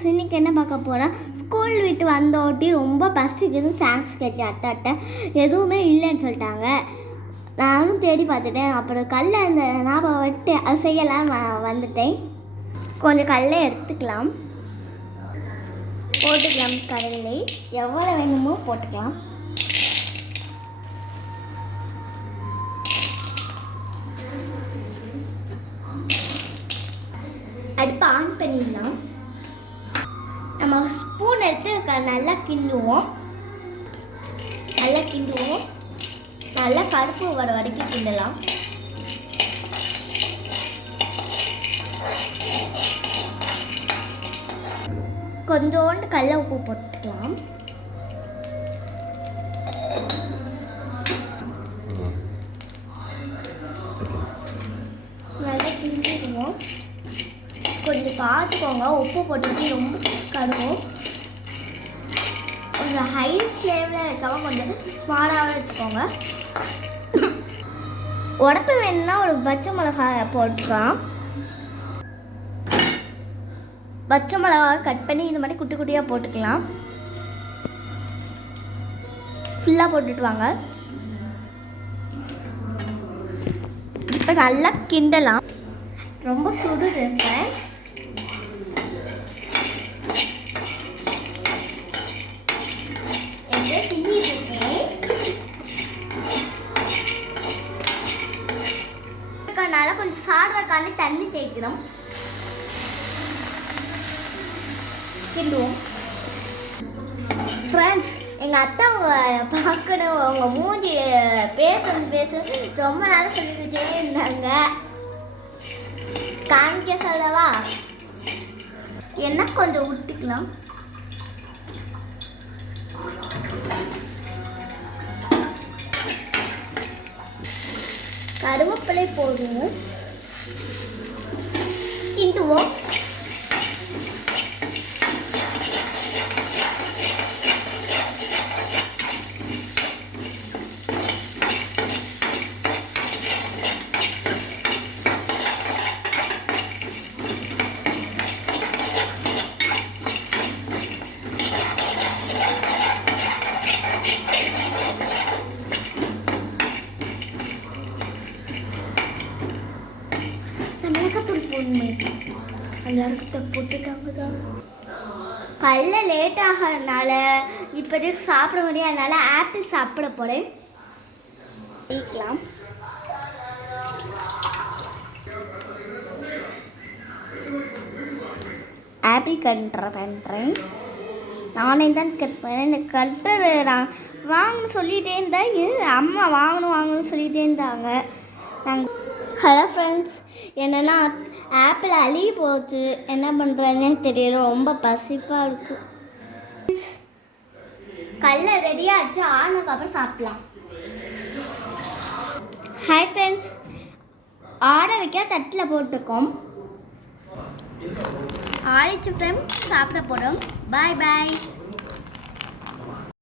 Friends, இன்றைக்கி என்ன பார்க்க போனால் ஸ்கூல் விட்டு வந்தோட்டி ரொம்ப பசிக்குதுன்னு ஸ்நாக்ஸ் கேட்டேன். அத்தை எதுவுமே இல்லைன்னு சொல்லிட்டாங்க. நானும் தேடி பார்த்துட்டேன். அப்புறம் கடலை அந்த ஞாபகம் விட்டு அது செய்யலாம் வந்துட்டேன். கொஞ்சம் கடலை எடுத்துக்கலாம், போட்டுக்கலாம். கடலை எவ்வளோ வேணுமோ போட்டுக்கலாம். அடுப்பு ஆன் பண்ணிடலாம். நம்ம ஸ்பூன் எடுத்து நல்லா கிண்டுவோம். நல்லா கருப்பு வர வரைக்கும் கிண்டலாம். கொஞ்சோண்டு கடலை உப்பு போட்டுக்கலாம். நல்லா கிண்டிடுவோம். கொஞ்சம் பார்த்துக்கோங்க, உப்பு போட்டுட்டு ரொம்ப கருவும். கொஞ்சம் ஹை ஃப்ளேமில் வைக்காமல் கொஞ்சம் ஸ்மாலாக வச்சுக்கோங்க. உடப்பு வேணும்னா ஒரு பச்சை மிளகாய் போட்டுக்கலாம். பச்சை மிளகாய் கட் பண்ணி இது மாதிரி குட்டி குட்டியாக போட்டுக்கலாம். ஃபுல்லாக போட்டுட்டு வாங்க. இப்போ நல்லா கிண்டலாம். ரொம்ப சுடுது ஃப்ரெண்ட்ஸ். நல்லா கொஞ்சம் சாடுறக்காண்டி தண்ணி தேய்க்கிறோம். கிண்டுவோம். ஃப்ரெண்ட்ஸ், எங்கள் அத்தை அவங்க பார்க்கணும், அவங்க மூஞ்சி பேசணும் ரொம்ப நேரம் சொல்லிக்கிட்டே இருந்தாங்க. காமிக்க சொல்லவா? என்ன கொஞ்சம் விட்டுக்கலாம். கருவேப்பிலை போடுவோம், கிண்டுவோம். கல்ல லேட் ஆகிறதுனால இப்போதைக்கு சாப்பிட முடியாதனால ஆப்பிள் சாப்பிட போகிறேன். ஆப்பிள் பண்ணுறேன். நானே தான் கட் பண்ணேன். இந்த கட்டர் நான் வாங்கணும்னு சொல்லிகிட்டே இருந்தேன். அம்மா வாங்கணும்னு சொல்லிகிட்டே இருந்தாங்க. நாங்கள் ஹலோ ஃப்ரெண்ட்ஸ், என்னென்னா ஆப்பிள் அழுகி போச்சு. என்ன பண்ணுறதுன்னே தெரியல, ரொம்ப பசிப்பாக இருக்குது. கடலை ரெடியாகிடுச்சு, ஆனதுக்கப்புறம் சாப்பிட்லாம். ஹாய் ஃப்ரெண்ட்ஸ், ஆட வைக்க தட்டில் போட்டிருக்கோம். ஆடிச்சு ஃப்ரெண்ட்ஸ், சாப்பிட போகிறோம். பாய் பாய்.